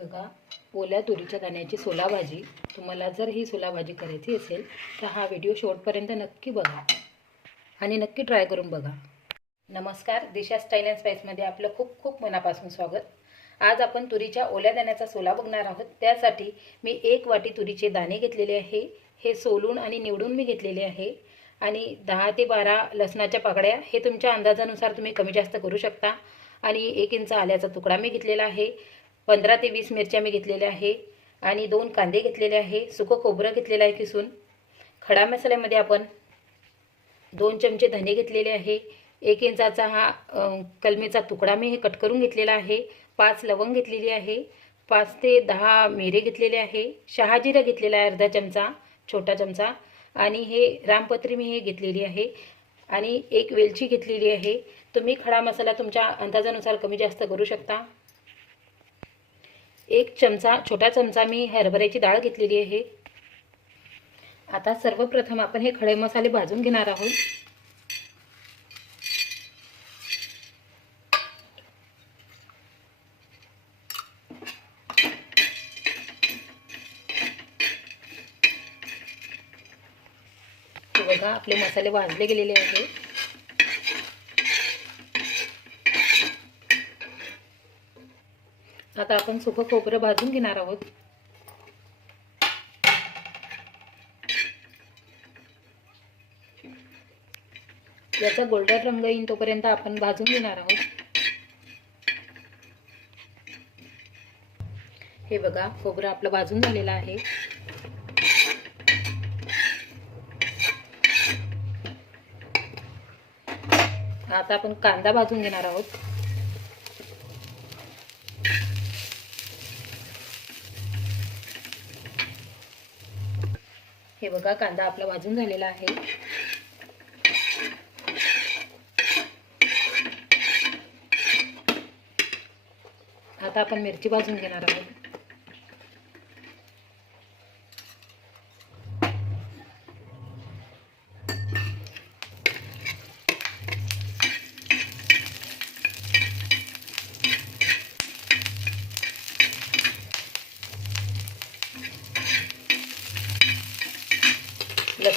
बघा ओल्या तुरीच्या दाण्याची सोला भाजी तुम्हाला जर ही सोला भाजी करायची असेल तर हा व्हिडिओ शेवटपर्यंत नक्की बघा आणि नक्की ट्राय करून बघा. नमस्कार दिशा स्टाईल अँड स्पाईसमध्ये आपलं खूप खूप मनापासून स्वागत. आज आपण तुरीच्या ओल्या दाण्याचा सोला बघणार आहोत. त्यासाठी मी एक वाटी तुरीचे दाणे घेतलेले आहे. हे सोलून आणि निवडून मी घेतलेले आहे. आणि दहा ते बारा लसणाच्या पाकड्या हे तुमच्या अंदाजानुसार तुम्ही कमी जास्त करू शकता. आणि एक इंच आल्याचा तुकडा मी घेतलेला आहे. पंधरा ते वीस मिरच्या मी घेतलेल्या आहे. आणि दोन कांदे घेतलेले आहे. सुकं खोबरं घेतलेलं आहे किसून. खडा मसाल्यामध्ये आपण दोन चमचे धने घेतलेले आहे. एक इंचाचा हा कलमेचा तुकडा मी हे कट करून घेतलेला आहे. पाच लवंग घेतलेली आहे. पाच ते दहा मिरे घेतलेले आहे. शहाजिरा घेतलेला आहे अर्धा चमचा छोटा चमचा. आणि हे रामपत्री मी हे घेतलेली आहे. आणि एक वेलची घेतलेली आहे. तुम्ही खडा मसाला तुमच्या अंदाजानुसार कमी जास्त करू शकता. एक चमचा छोटा चमचा मी हरभऱ्याची डाळ घेतलेली आहे. आता सर्वप्रथम आपण हे खडे मसाले भाजून घेणार आहोत. बघा आपले मसाले भाजले गेलेले आहेत. आता आपण सुकं खोबरं भाजून घेणार आहोत. याचा गोल्डन रंग येईन तोपर्यंत आपण भाजून घेणार आहोत. हे बघा खोबरं आपलं भाजून झालेलं आहे. आता आपण कांदा भाजून घेणार आहोत. हे बघा कांदा आपला भाजून झालेला आहे. आता आपण मिरची भाजून घेणार आहोत.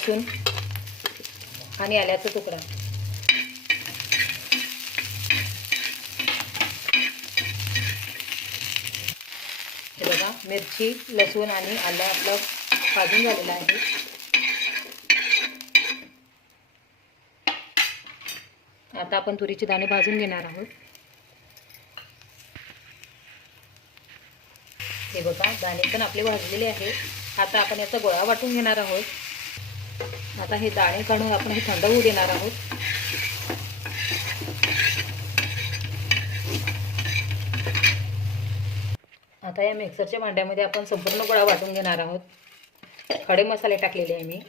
लसूण आणि आल्याचा तुकडा. हे बघा मिरची लसूण आणि आलं आपलं भाजून झालेलं आहे. आता आपण तुरीचे दाणे भाजून घेणार आहोत. हे बघा दाणे पण आपले भाजलेले आहेत. आता आपण याचा गोळा वाटून घेणार आहोत. आता हे दाणे काढून आपण हे थंड होऊ देणार आहोत. आता या मिक्सरच्या भांड्यामध्ये आपण संपूर्ण गोळा वाटून घेणार आहोत. खडे मसाले टाकलेले आहे मी.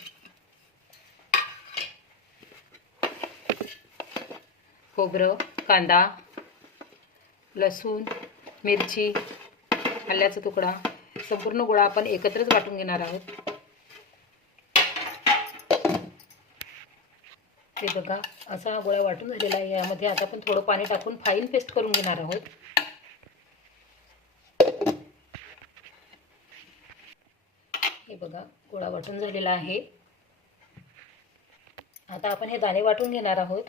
खोबरं कांदा लसूण मिरची आल्याचा तुकडा संपूर्ण गोळा आपण एकत्रच वाटून घेणार आहोत. हे बघा असा हा गोळा वाटून झालेला आहे. यामध्ये आता आपण थोडं पाणी टाकून फाईन पेस्ट करून घेणार आहोत. हे बघा गोळा वाटून झालेला आहे. आता आपण हे दाणे वाटून घेणार आहोत.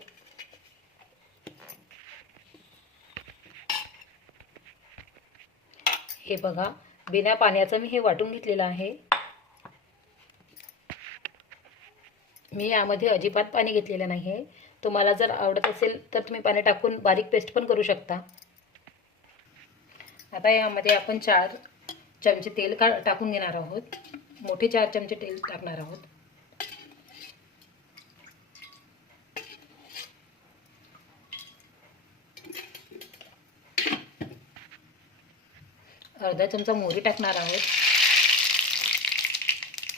हे बघा बिना पाण्याचं मी हे वाटून घेतलेलं आहे. मी यामध्ये अजिबात पाणी घेतलेलं नाही आहे तुम्हाला जर आवडत असेल तर तुम्ही पाणी टाकून बारीक पेस्ट पण करू शकता. आता यामध्ये आपण चार चमचे तेल का टाकून घेणार आहोत. मोठे चार चमचे तेल टाकणार आहोत. अर्धा चमचा मोहरी टाकणार आहोत.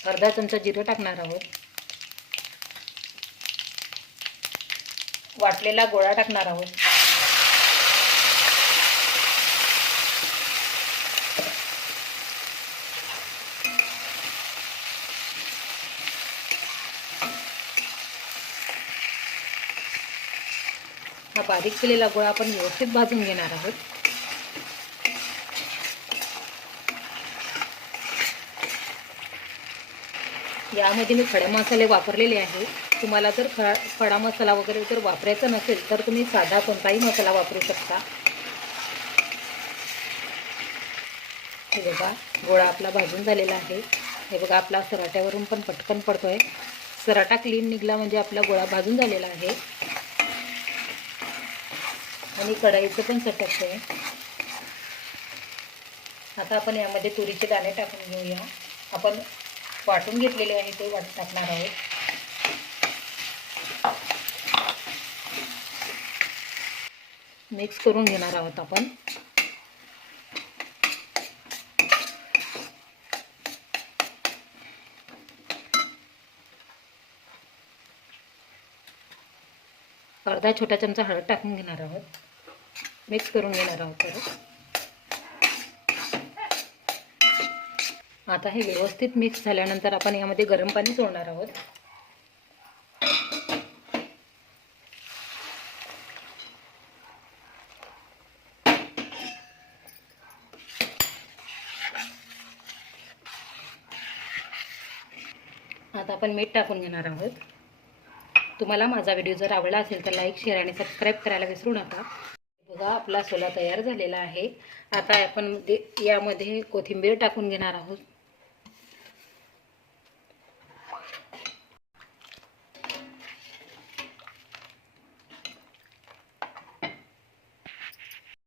अर्धा चमचा जिरं टाकणार आहोत. वाटलेला गोळा टाकणार आहोत. हा बारीक केलेला गोळा आपण व्यवस्थित भाजून घेणार आहोत. यामध्ये मी खडे मसाले वापरलेले आहेत. तुम्हाला जर फळा खडा मसाला वगैरे जर वापरायचा नसेल तर तुम्ही साधा कोणताही मसाला वापरू शकता. हे बघा गोळा आपला भाजून झालेला आहे. हे बघा आपला सराट्यावरून पण पटकन पडतोय. सराटा क्लीन निघला म्हणजे आपला गोळा भाजून झालेला आहे. आणि कढाईचं पण सटकतंय आता आपण यामध्ये तुरीचे दाणे टाकून घेऊया. आपण वाटून घेतलेले आहे ते वाट टाकणार आहोत. मिक्स करून घेणार आहोत आपण. अर्धा छोटा चमचा हळद टाकून घेणार आहोत. मिक्स करून घेणार आहोत परत. आता हे व्यवस्थित मिक्स झाल्यानंतर आपण यामध्ये गरम पाणी सोडणार आहोत. आता आपण मीठ टाकून घेणार आहोत. तुम्हाला माझा व्हिडिओ जर आवडला असेल तर लाईक शेअर आणि सबस्क्राईब करायला विसरू नका. बघा आपला सोला तयार झालेला आहे. आता आपण यामध्ये कोथिंबीर टाकून घेणार आहोत.